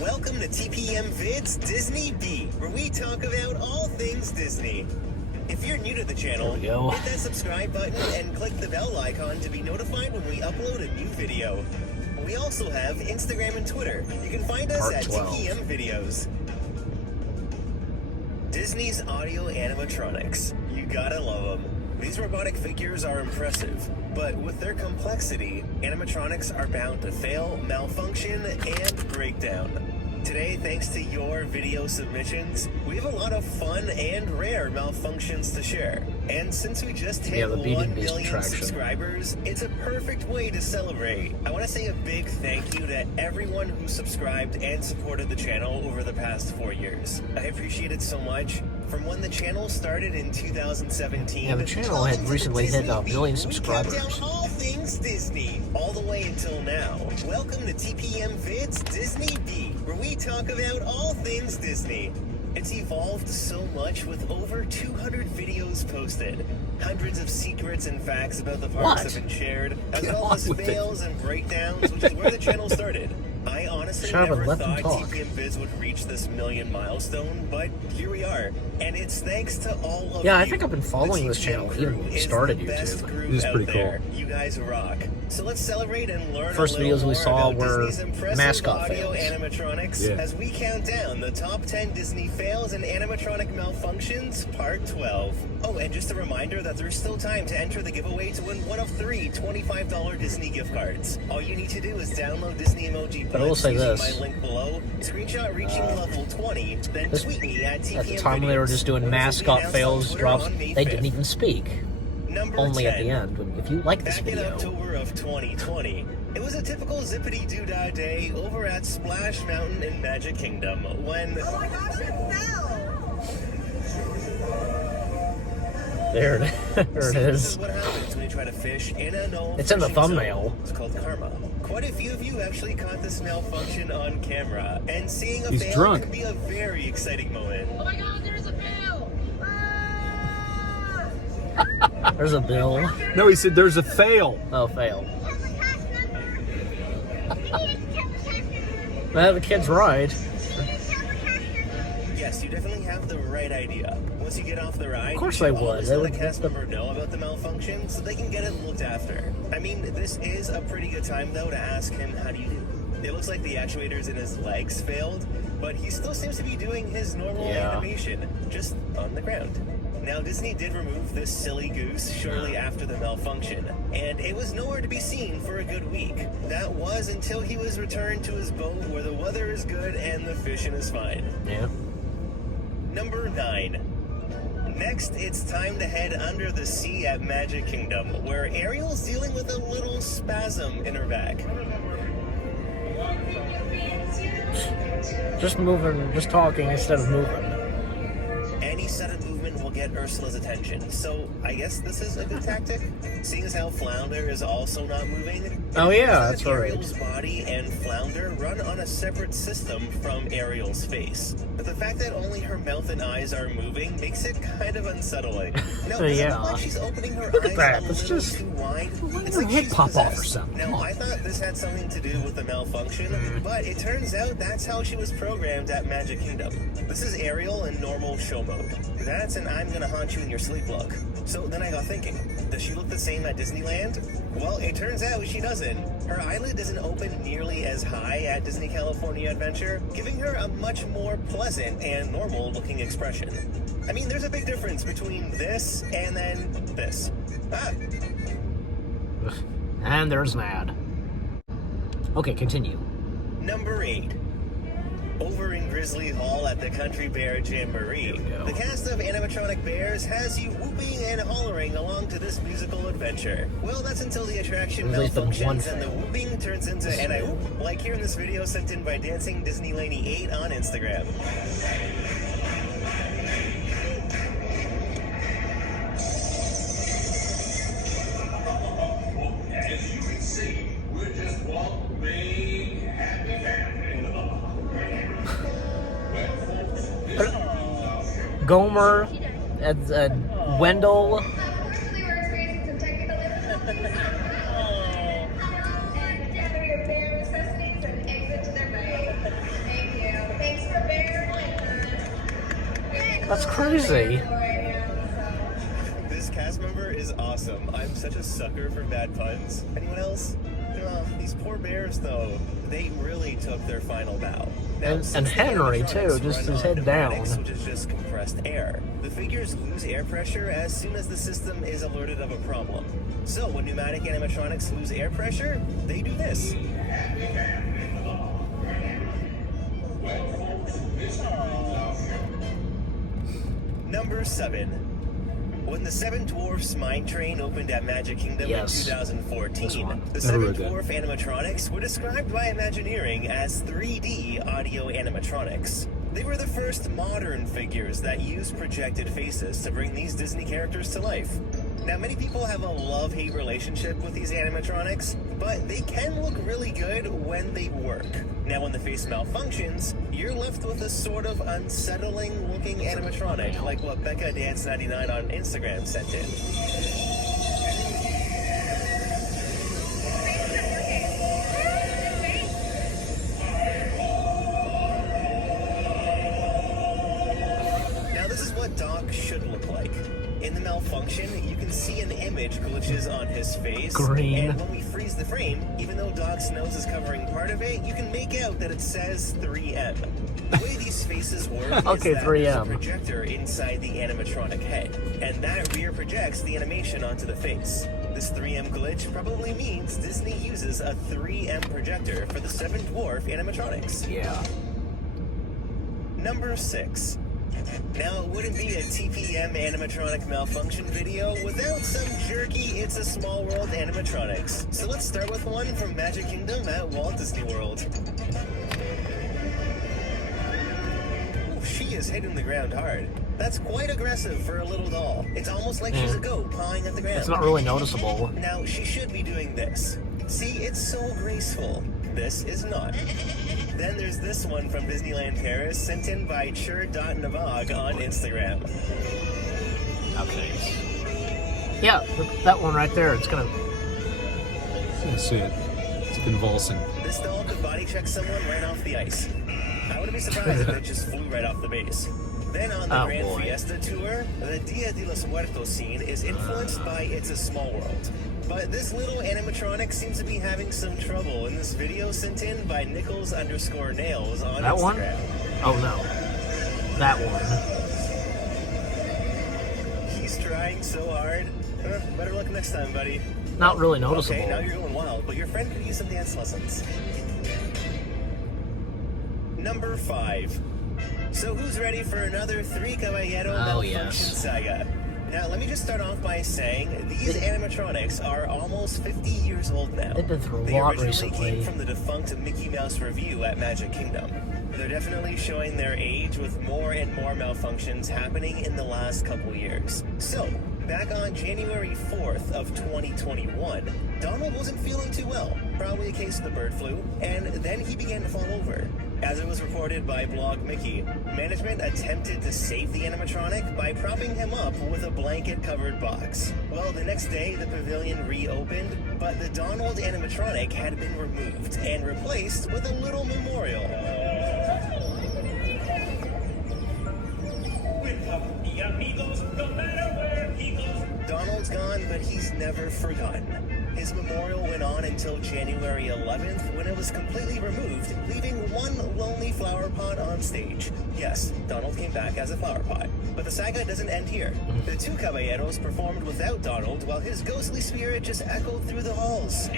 Welcome to TPM Vid's Disney Beat, where we talk about all things Disney. If you're new to the channel, hit that subscribe button and click the bell icon to be notified when we upload a new video. We also have Instagram and Twitter. You can find us at TPM Videos. Disney's audio animatronics. You gotta love them. These robotic figures are impressive, but with their complexity, animatronics are bound to fail, malfunction, and break down. Today, thanks to your video submissions, we have a lot of fun and rare malfunctions to share. And since we just hit 1 million subscribers, it's a perfect way to celebrate. I want to say a big thank you to everyone who subscribed and supported the channel over the past 4 years. I appreciate it so much. From when the channel started in 2017, yeah, the channel had recently hit 1 million subscribers. We kept down all things Disney, all the way until now. Welcome to TPM Vid's Disney Beat, where we talk about all things Disney. It's evolved so much with over 200 videos posted. Hundreds of secrets and facts about the parks have been shared, as well as fails and breakdowns, which is where the channel started. I honestly never thought TPM Vids would reach this 1 million milestone, but here we are. And it's thanks to all of you. Yeah, I think I've been following this channel even when it started YouTube. It is pretty cool. You guys rock. So let's celebrate and learn First a little videos we saw more were Disney's impressive mascot audio fails. animatronics as we count down the top 10 Disney fails and animatronic malfunctions, part 12. Oh, and just a reminder that there's still time to enter the giveaway to win one of 3 $25 Disney gift cards. All you need to do is download Disney Emoji But I will say this. my link below, screenshot reaching level 20, then tweet me at TPM At the time when they were just doing mascot fails drops, they didn't even speak. Only at the end. If you like this video. Back in October of 2020, it was a typical zippity-doo-dah day over at Splash Mountain in Magic Kingdom when... Oh my gosh, it fell! There it is. What happens when you try to fish in a it's in the thumbnail. Zone. It's called karma. Quite a few of you actually caught this malfunction on camera, and seeing a fail can be a very exciting moment. Oh my god, there's a fail! There's a bill. No, he said there's a fail. Oh, fail. Well, the kid's right. Yes, you definitely have the right idea. Once you get off the ride, of course they would. Let the cast member know about the malfunction so they can get it looked after. I mean, this is a pretty good time though to ask him, how do you do? It looks like the actuators in his legs failed, but he still seems to be doing his normal animation, just on the ground. Now, Disney did remove this silly goose shortly after the malfunction, and it was nowhere to be seen for a good week. That was until he was returned to his boat where the weather is good and the fishing is fine. Yeah. Number 9. Next, it's time to head under the sea at Magic Kingdom, where Ariel's dealing with a little spasm in her back. Just moving, just talking instead of moving. Any sudden movement will get Ursula's attention, so I guess this is a good tactic, seeing as how Flounder is also not moving. Oh yeah, that's right. Ariel's body and Flounder run on a separate system from Ariel's face, but the fact that only her mouth and eyes are moving makes it kind of unsettling. No, yeah. Like she's opening her Look eyes at that. a It's little just too wide. It's her like head she's pop off or possessed. something. Now, I thought this had something to do with the malfunction, but it turns out that's how she was programmed at Magic Kingdom. This is Ariel in normal show mode. That's an I'm gonna haunt you in your sleep look. So then I got thinking, does she look the same at Disneyland? Well, it turns out she doesn't. Her eyelid doesn't open nearly as high at Disney California Adventure, giving her a much more pleasant and normal looking expression. I mean, there's a big difference between this and then this. Ah. And there's an ad. Okay, continue. Number 8. Over in Grizzly Hall at the Country Bear Jamboree, the cast of animatronic bears has you whooping and hollering along to this musical adventure. Well, that's until the attraction malfunctions and the whooping turns into an I whoop, like here in this video sent in by Dancing Disney Lady 8 on Instagram. As you can see, we're just one big happy family. Gomer, Wendell. That's crazy. This cast member is awesome. I'm such a sucker for bad puns. Anyone else? These poor bears, though, they really took their final bow. Now, And Henry, too, just his head down. Which is just compressed air. The figures lose air pressure as soon as the system is alerted of a problem. So when pneumatic animatronics lose air pressure, they do this. Number 7. When the Seven Dwarfs Mine Train opened at Magic Kingdom in 2014, the Seven Dwarf animatronics were described by Imagineering as 3D audio animatronics. They were the first modern figures that used projected faces to bring these Disney characters to life. Now, many people have a love-hate relationship with these animatronics, but they can look really good when they work. Now, when the face malfunctions, you're left with a sort of unsettling-looking animatronic, like what Becca Dance 99 on Instagram sent in. Now, this is what Doc should look like. In the malfunction, you can see an image glitches on his face. Green. And when we freeze the frame, even though Doc's nose is covering part of it, you can make out that it says 3M. The way these faces work Okay, is that 3M. there's a projector inside the animatronic head, and that rear projects the animation onto the face. This 3M glitch probably means Disney uses a 3M projector for the Seven Dwarf animatronics. Yeah. Number 6. Now, it wouldn't be a TPM animatronic malfunction video without some jerky It's a Small World animatronics. So let's start with one from Magic Kingdom at Walt Disney World. Ooh, she is hitting the ground hard. That's quite aggressive for a little doll. It's almost like she's a goat pawing at the ground. It's not really noticeable. Now, she should be doing this. See, it's so graceful. This is not. Then there's this one from Disneyland Paris, sent in by Chur.Navag on Instagram. Okay. Yeah, that one right there, it's gonna... You see it. It's convulsing. This doll could body check someone right off the ice. I wouldn't be surprised if it just flew right off the base. Then on the Grand Fiesta Tour, the Dia de los Muertos scene is influenced by It's a Small World. But this little animatronic seems to be having some trouble in this video sent in by Nichols_Nails on That Instagram. one? Oh no. That one. He's trying so hard. Better luck next time, buddy. Not really noticeable. Okay, now you're going wild, but your friend could use some dance lessons. Number 5. So who's ready for another Three Caballero Malfunction saga? Now, let me just start off by saying these animatronics are almost 50 years old now. They've been through a They lot originally recently. came from the defunct Mickey Mouse Revue at Magic Kingdom. They're definitely showing their age with more and more malfunctions happening in the last couple years. So, back on January 4th of 2021, Donald wasn't feeling too well, probably a case of the bird flu, and then he began to fall over. As it was reported by Blog Mickey, management attempted to save the animatronic by propping him up with a blanket-covered box. Well, the next day, the pavilion reopened, but the Donald animatronic had been removed and replaced with a little memorial. Donald's gone, but he's never forgotten. His memorial went on until January 11th, when it was completely removed, leaving one lonely flower pot on stage. Yes, Donald came back as a flower pot. But the saga doesn't end here. The two caballeros performed without Donald, while his ghostly spirit just echoed through the halls.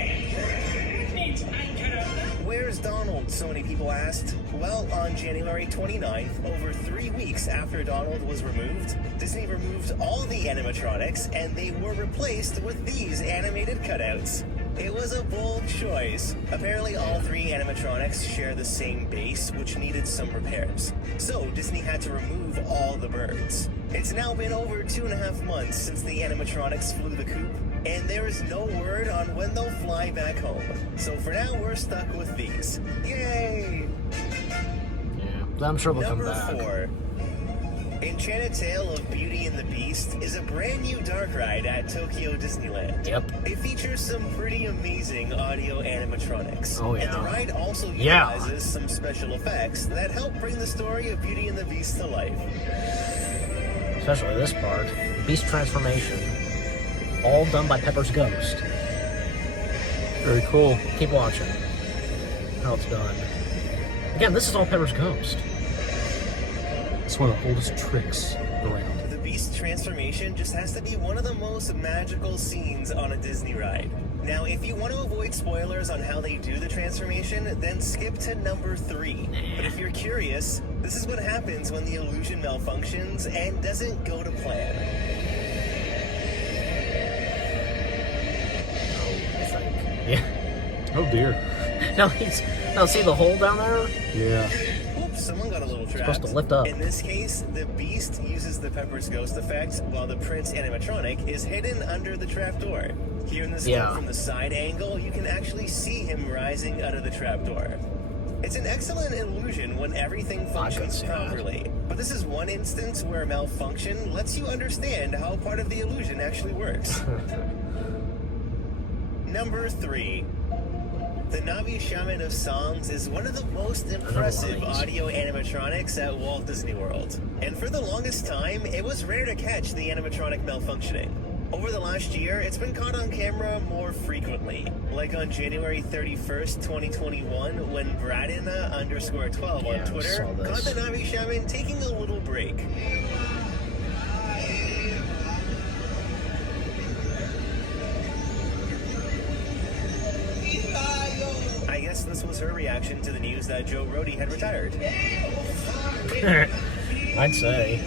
Where's Donald? So many people asked. Well, on January 29th, over 3 weeks after Donald was removed, Disney removed all the animatronics and they were replaced with these animated cutouts. It was a bold choice. Apparently all 3 animatronics share the same base, which needed some repairs. So Disney had to remove all the birds. It's now been over 2.5 months since the animatronics flew the coop, and there is no word on when they'll fly back home. So for now, we're stuck with these. Yay! Yeah, I'm sure they'll come Number back. 4. Enchanted Tale of Beauty and the Beast is a brand new dark ride at Tokyo Disneyland. Yep. It features some pretty amazing audio animatronics. Oh, yeah. And the ride also Yeah. utilizes some special effects that help bring the story of Beauty and the Beast to life. Especially this part. Beast transformation. All done by Pepper's ghost. Very cool. Keep watching how it's done. Again, this is all Pepper's ghost. It's one of the oldest tricks around. The Beast transformation just has to be one of the most magical scenes on a Disney ride. Now, if you want to avoid spoilers on how they do the transformation, then skip to number 3. But if you're curious, this is what happens when the illusion malfunctions and doesn't go to plan. Yeah. Oh dear. No, see the hole down there? Yeah. Oops, someone got a little trapped. Supposed to lift up. In this case, the Beast uses the Pepper's Ghost effect, while the Prince animatronic is hidden under the trapdoor. Here in the scope from the side angle, you can actually see him rising out of the trapdoor. It's an excellent illusion when everything functions properly. But this is one instance where a malfunction lets you understand how part of the illusion actually works. Number 3. The Navi Shaman of Songs is one of the most impressive audio animatronics at Walt Disney World. And for the longest time, it was rare to catch the animatronic malfunctioning. Over the last year, it's been caught on camera more frequently, like on January 31st, 2021, when Bradina_12 on Twitter caught the Navi Shaman taking a little break. I guess this was her reaction to the news that Joe Rohde had retired. I'd say.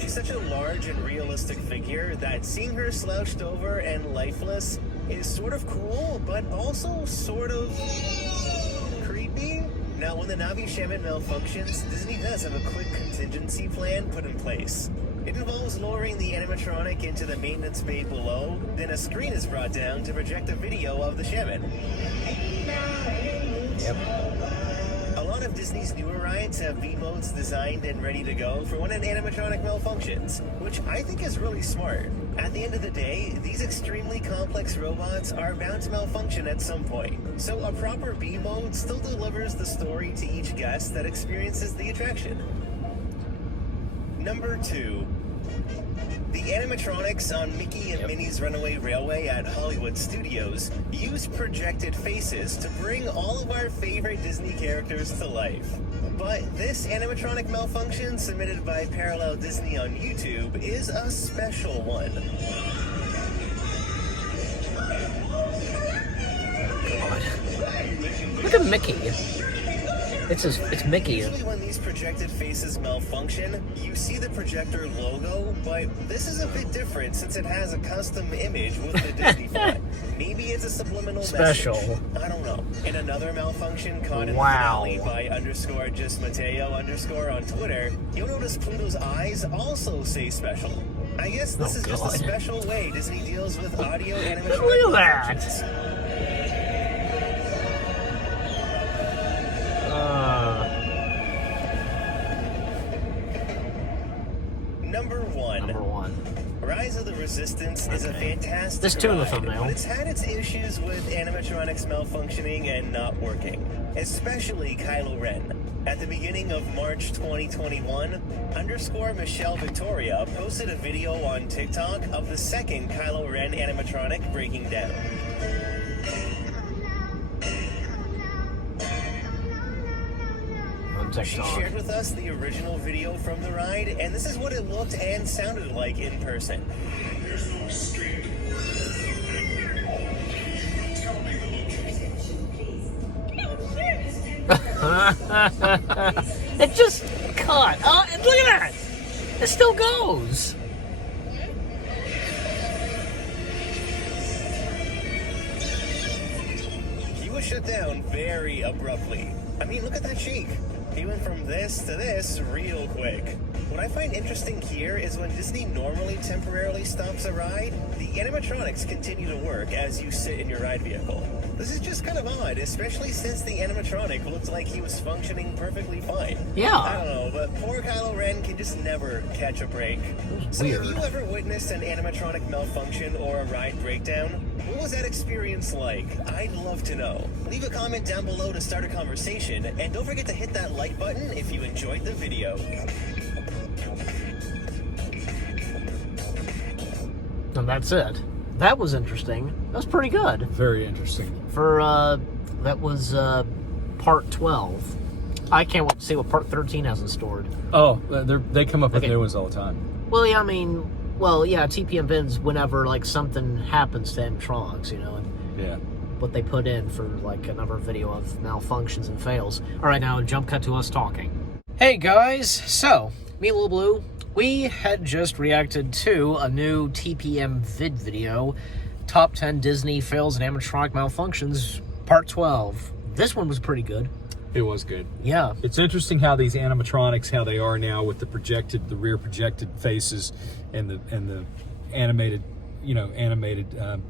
She's such a large and realistic figure that seeing her slouched over and lifeless is sort of cool, but also sort of creepy. Now, when the Navi Shaman malfunctions, Disney does have a quick contingency plan put in place. It involves lowering the animatronic into the maintenance bay below, then a screen is brought down to project a video of the shaman. Yep. A lot of Disney's newer rides have V-modes designed and ready to go for when an animatronic malfunctions, which I think is really smart. At the end of the day, these extremely complex robots are bound to malfunction at some point, so a proper V-mode still delivers the story to each guest that experiences the attraction. Number 2. The animatronics on Mickey and Minnie's Runaway Railway at Hollywood Studios use projected faces to bring all of our favorite Disney characters to life. But this animatronic malfunction submitted by Parallel Disney on YouTube is a special one. God. Look at Mickey. It's Mickey. Usually when these projected faces malfunction, you see the projector logo, but this is a bit different since it has a custom image with the Disney font. Maybe it's a subliminal message. I don't know. In another malfunction caught in the finale by _JustMateo_ on Twitter, you'll notice Pluto's eyes also say special. I guess this is just a special way Disney deals with audio animatronic Look at malfunctions. Number 1. Rise of the Resistance is a fantastic There's 2 in the ride, thumbnail. but it's had its issues with animatronics malfunctioning and not working, especially Kylo Ren. At the beginning of March 2021, _Michelle Victoria posted a video on TikTok of the second Kylo Ren animatronic breaking down. She shared with us the original video from the ride, and this is what it looked and sounded like in person. There's no escape. Tell me the location. It just cut. Oh, look at that! It still goes. He was shut down very abruptly. I mean, look at that shake. He went from this to this real quick. What I find interesting here is when Disney normally temporarily stops a ride, the animatronics continue to work as you sit in your ride vehicle. This is just kind of odd, especially since the animatronic looked like he was functioning perfectly fine. Yeah. I don't know, but poor Kylo Ren can just never catch a break. So weird. have you ever witnessed an animatronic malfunction or a ride breakdown? What was that experience like? I'd love to know. Leave a comment down below to start a conversation, and don't forget to hit that like button if you enjoyed the video. And that's it. That was interesting. That was pretty good. Very interesting. For, that was, part 12. I can't wait to see what part 13 has in store. Oh, they come up with Okay. new ones all the time. Well, yeah, I mean, TPM Vids whenever, like, something happens to animatronics, you know, and Yeah. what they put in for, like, another video of malfunctions and fails. All right, now jump cut to us talking. Hey, guys. So, me and Lil Blue, we had just reacted to a new TPM Vid video, Top 10 Disney Fails and Animatronic Malfunctions, Part 12. This one was pretty good. It was good. Yeah. It's interesting how these animatronics, how they are now with the rear projected faces and the animated,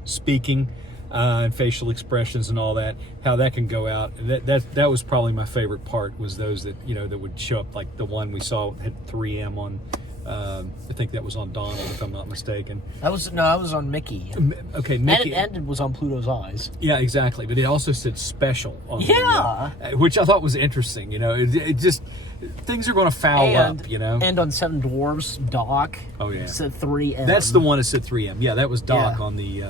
speaking and facial expressions and all that. How that can go out. That was probably my favorite part. Was those that that would show up, like the one we saw had 3M on. I think that was on Donald, if I'm not mistaken. I was on Mickey. Okay, Mickey. And it was on Pluto's eyes. Yeah, exactly. But it also said special on Yeah. which I thought was interesting. It just things are going to foul up. And on Seven Dwarfs, Doc. Oh yeah. It said 3M. That's the one that said 3M. Yeah, that was Doc Yeah. on the.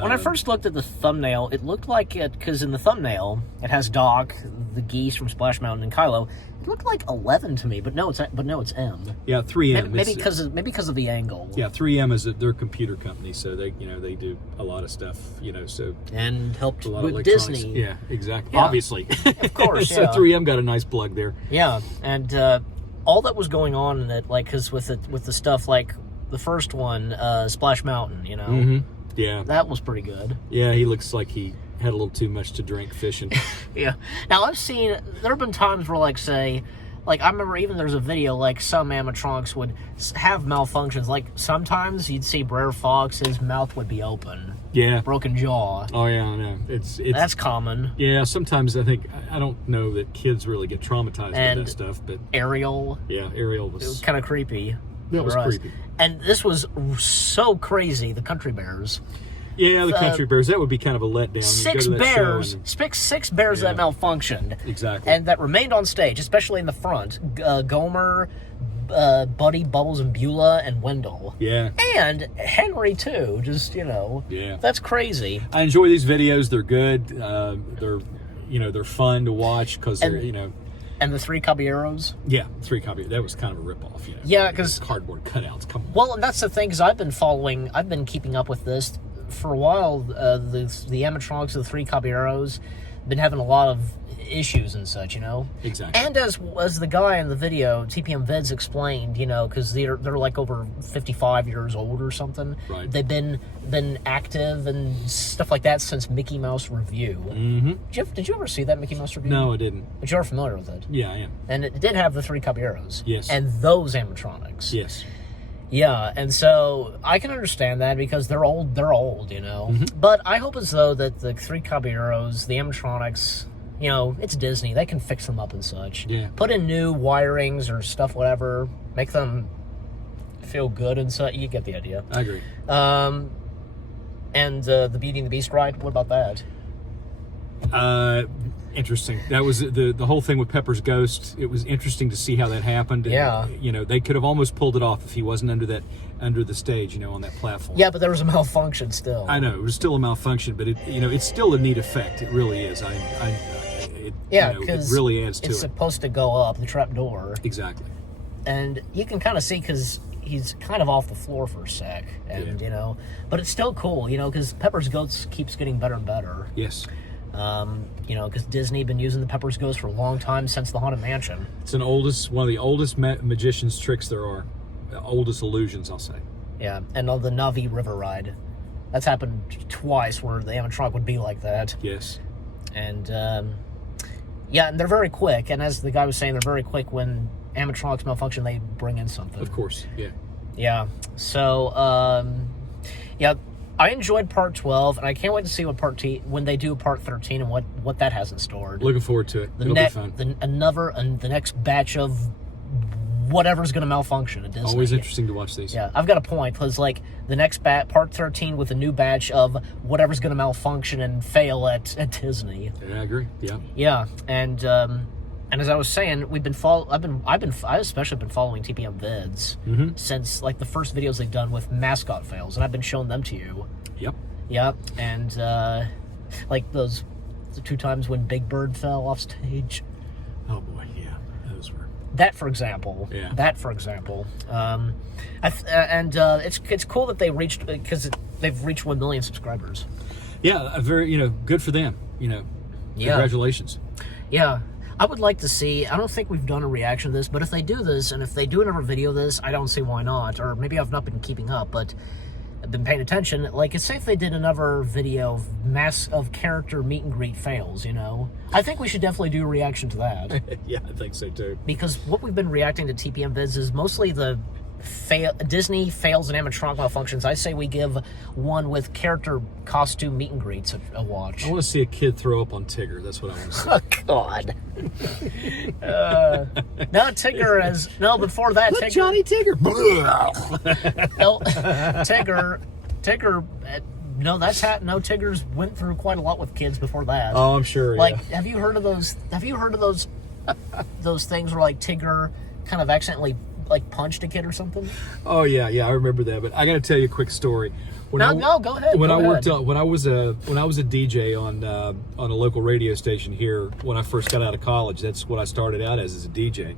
When I first looked at the thumbnail, it looked like it, because in the thumbnail it has Doc, the geese from Splash Mountain, and Kylo. It looked like 11 to me, but no, it's M. Yeah, 3M. Maybe because of the angle. Yeah, 3M is their computer company, so they they do a lot of stuff. So And helped a lot of with electronics. Disney. Yeah, exactly. Yeah. Obviously, Of course. So Yeah. 3M got a nice plug there. Yeah, and all that was going on in it, like, because with the stuff like the first one, Splash Mountain, Mm-hmm. Yeah, that was pretty good. yeah. He looks like he had a little too much to drink fishing. Yeah. Now, there have been times where, like, say, like, I remember even there's a video, like, some animatronics would have malfunctions. Like, sometimes you'd see Brer Fox, his mouth would be open. Yeah. Broken jaw. Oh yeah, I know. It's That's common. yeah. Sometimes I think I don't know that kids really get traumatized by And that stuff, but Ariel, yeah, Ariel it was was kind of creepy. that was for us. creepy. And this was so crazy, the Country Bears. Yeah, the Country Bears. That would be kind of a letdown. You go Six to that show bears, and- six bears Yeah. that malfunctioned. Exactly. And that remained on stage, especially in the front. Gomer, Buddy, Bubbles, and Beulah, and Wendell. Yeah. And Henry, too. Just, Yeah. That's crazy. I enjoy these videos. They're good. They're fun to watch because they're, And the Three Caballeros. yeah, 3 copy. That was kind of a ripoff, Yeah, 'cause- cardboard cutouts. Come on. Well, and that's the thing, because I've been keeping up with this for a while. The animatronics of the Three Caballeros been having a lot of issues and such, Exactly. And as the guy in the video, TPM Vids, explained, because they're like over 55 years old or something. Right. They've been active and stuff like that since Mickey Mouse Review. Mm-hmm. Did you ever see that Mickey Mouse Review? No, I didn't. But you're familiar with it. Yeah, I am. And it did have the Three Caballeros. Yes. And those animatronics. Yes. Yeah, and so I can understand that because they're old, But I hope as though that the Three Caballeros, the animatronics, it's Disney. They can fix them up and such. Yeah. Put in new wirings or stuff, whatever. Make them feel good and such. You get the idea. I agree. And the Beauty and the Beast ride, what about that? Interesting. That was the whole thing with Pepper's Ghost. It was interesting to see how that happened. And, Yeah. They could have almost pulled it off if he wasn't under the stage, on that platform. Yeah, but there was a malfunction still. I know it was still a malfunction, but it's still a neat effect. It really is. Yeah, it because really adds to it's it. supposed to go up, the trap door. Exactly. And you can kind of see because he's kind of off the floor for a sec. And, but it's still cool, because Pepper's Ghost keeps getting better and better. Yes. Because Disney been using the Pepper's Ghost for a long time since the Haunted Mansion. It's one of the oldest magician's tricks there are. The oldest illusions, I'll say. Yeah, and on the Navi River ride. That's happened twice where the animatronic would be like that. Yes. And, and they're very quick. And as the guy was saying, they're very quick when animatronics malfunction, they bring in something. Of course, yeah. Yeah. So, I enjoyed part 12, and I can't wait to see when they do part 13 and what that has in store. Looking forward to it. It'll be fun. The next batch of whatever's going to malfunction at Disney. Always interesting to watch these. Yeah, I've got a point, because, like, the next part 13 with a new batch of whatever's going to malfunction and fail at Disney. Yeah, I agree. Yeah. Yeah, and And as I was saying, I've especially been following TPM vids since like the first videos they've done with mascot fails, and I've been showing them to you. Yep. Yep, and like the 2 times when Big Bird fell off stage. Oh boy, yeah, those were. That, for example. Yeah. That, for example. It's cool that they reached, because they've reached 1 million subscribers. Yeah, very, good for them. Yeah. Congratulations. Yeah. I would like to see, I don't think we've done a reaction to this, but if they do this, and if they do another video of this, I don't see why not. Or maybe I've not been keeping up, but I've been paying attention. Like, say if they did another video of character meet and greet fails, I think we should definitely do a reaction to that. Yeah, I think so too. Because what we've been reacting to TPM vids is mostly the Disney fails and animatronic malfunctions. I say we give one with character costume meet and greets a watch. I want to see a kid throw up on Tigger. That's what I want to see. Oh, God. No, Tigger as... No, before that, Look, Tigger... Johnny Tigger. No, Tigger... No, Tigger's went through quite a lot with kids before that. Oh, I'm sure, Have you heard of those... those things where, like, Tigger kind of accidentally, like, punched a kid or something? Oh, yeah, I remember that. But I got to tell you a quick story. Go ahead. When I was a DJ on a local radio station here when I first got out of college, that's what I started out as a DJ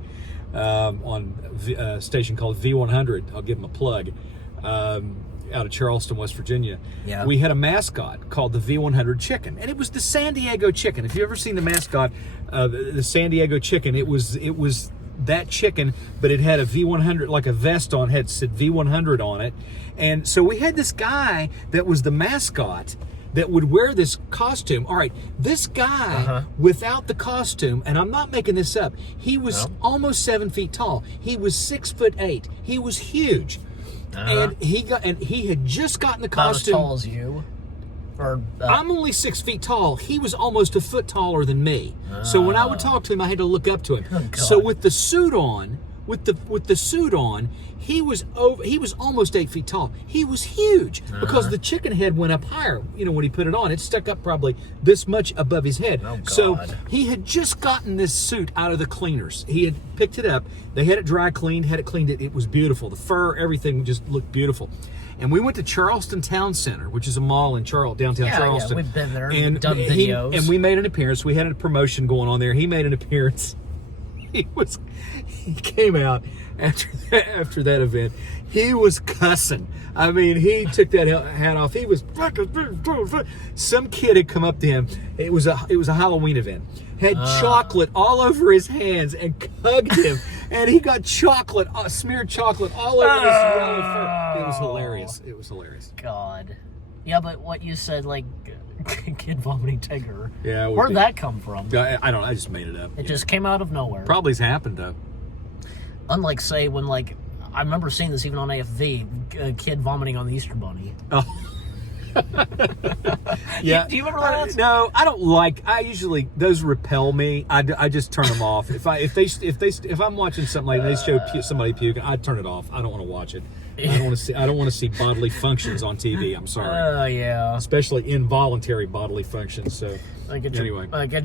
on a station called V100. I'll give them a plug. Out of Charleston, West Virginia. Yeah. We had a mascot called the V100 Chicken, and it was the San Diego Chicken. If you've ever seen the mascot, the San Diego Chicken, it was that chicken, but it had a V100, like a vest on, said V100 on it. And so we had this guy that was the mascot that would wear this costume. All right, this guy without the costume, and I'm not making this up, he was almost 7 feet tall. He was 6'8". He was huge. And he had just gotten the costume. About as tall as you? Or, I'm only 6 feet tall. He was almost a foot taller than me. So when I would talk to him, I had to look up to him. Oh, God. So with the suit on, he was almost 8 feet tall. He was huge because the chicken head went up higher. When he put it on, it stuck up probably this much above his head. Oh, God. So he had just gotten this suit out of the cleaners. He had picked it up. They had it dry cleaned, had it cleaned. It was beautiful. The fur, everything just looked beautiful. And we went to Charleston Town Center, which is a mall in downtown Charleston. Yeah, we've been there and done videos. And we made an appearance. We had a promotion going on there. He made an appearance. He came out after that event. He was cussing. I mean, he took that hat off. He was... Some kid had come up to him. It was a Halloween event. Had chocolate all over his hands and hugged him. And he got chocolate, smeared chocolate all over his yellow fur. It was hilarious. God. Yeah, but what you said, like, kid vomiting Tigger. Yeah. Where'd that come from? I don't know. I just made it up. It just came out of nowhere. Probably has happened, though. Unlike, say, when, like, I remember seeing this even on AFV, a kid vomiting on the Easter Bunny. Oh. Yeah. Do you remember that? No, I don't like. Those repel me. I just turn them off. If I'm watching something like they show somebody puking, I turn it off. I don't want to watch it. I don't want to see bodily functions on TV. I'm sorry. Oh yeah. Especially involuntary bodily functions. So I get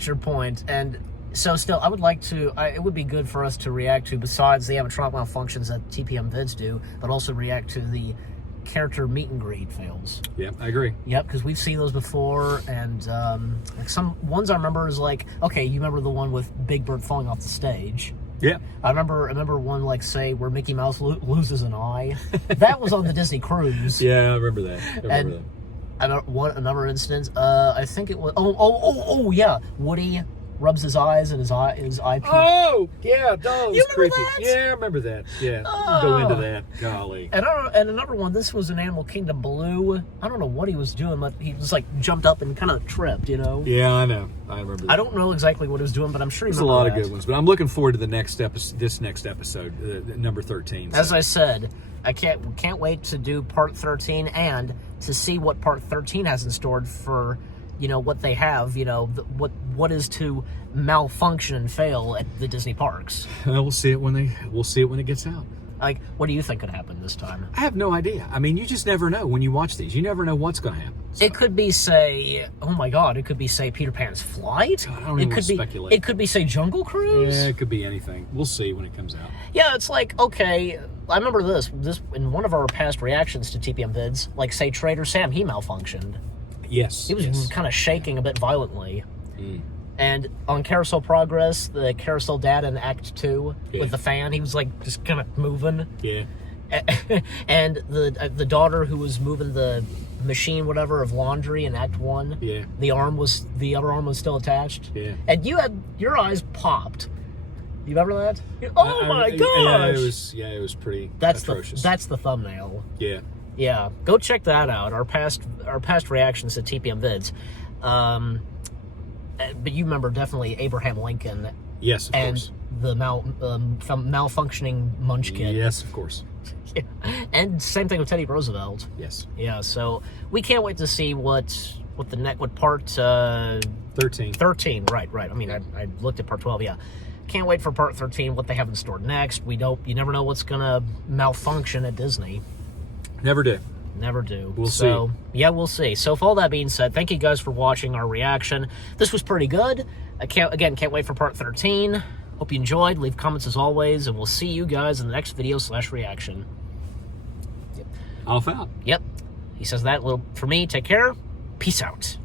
your point. And so still, I would like to. It would be good for us to react to, besides the animatronic malfunctions that TPM vids do, but also react to the character meet and greet fails. Yeah, I agree. Yep, because we've seen those before, and like some ones I remember is like, okay, you remember the one with Big Bird falling off the stage? Yeah. I remember one, like, say, where Mickey Mouse loses an eye. That was on the Disney cruise. Yeah, I remember that. Another instance, I think it was, yeah, Woody rubs his eyes and his eye. Oh, yeah, that was You remember creepy. that? Yeah, I remember that. Yeah, we'll go into that. Golly. And another one, this was in Animal Kingdom Blue. I don't know what he was doing, but he was like jumped up and kind of tripped, Yeah, I know. I remember that. I don't know exactly what he was doing, but I'm sure There's a lot of good ones, but I'm looking forward to this next episode, number 13. So. As I said, I can't wait to do part 13 and to see what part 13 has in store for, what they have, what is to malfunction and fail at the Disney parks. We'll see it when it gets out. Like, what do you think could happen this time? I have no idea. I mean, you just never know when you watch these. You never know what's going to happen. So. It could be, say, oh my God, it could be, say, Peter Pan's Flight. God, I don't even could want to be, speculate. It could be, say, Jungle Cruise. Yeah, it could be anything. We'll see when it comes out. Yeah, it's like, okay, I remember this in one of our past reactions to TPM vids, like, say, Trader Sam, he malfunctioned. Yes. He was yes. kind of shaking a bit violently. And on Carousel Progress, the Carousel Dad in Act 2 with the fan, he was like just kind of moving. Yeah. And the daughter who was moving the machine, whatever, of laundry in Act 1, Yeah. the other arm was still attached. Yeah. And your eyes popped. You remember that? Oh my gosh! Yeah, it was pretty That's atrocious. That's the thumbnail. Yeah. Yeah, go check that out. Our past reactions to TPM vids. But you remember definitely Abraham Lincoln. Yes, of and course. the malfunctioning Munchkin. Yes, of course. And same thing with Teddy Roosevelt. Yes. Yeah, so we can't wait to see what part 13. 13. Right. I mean, I looked at part 12. Yeah, can't wait for part 13. What they have in store next. You never know what's gonna malfunction at Disney. Never do. Never do. We'll see. Yeah, we'll see. So, with all that being said, thank you guys for watching our reaction. This was pretty good. I can't wait for part 13. Hope you enjoyed. Leave comments as always, and we'll see you guys in the next video/reaction. Off out. Yep. He says that. For me, take care. Peace out.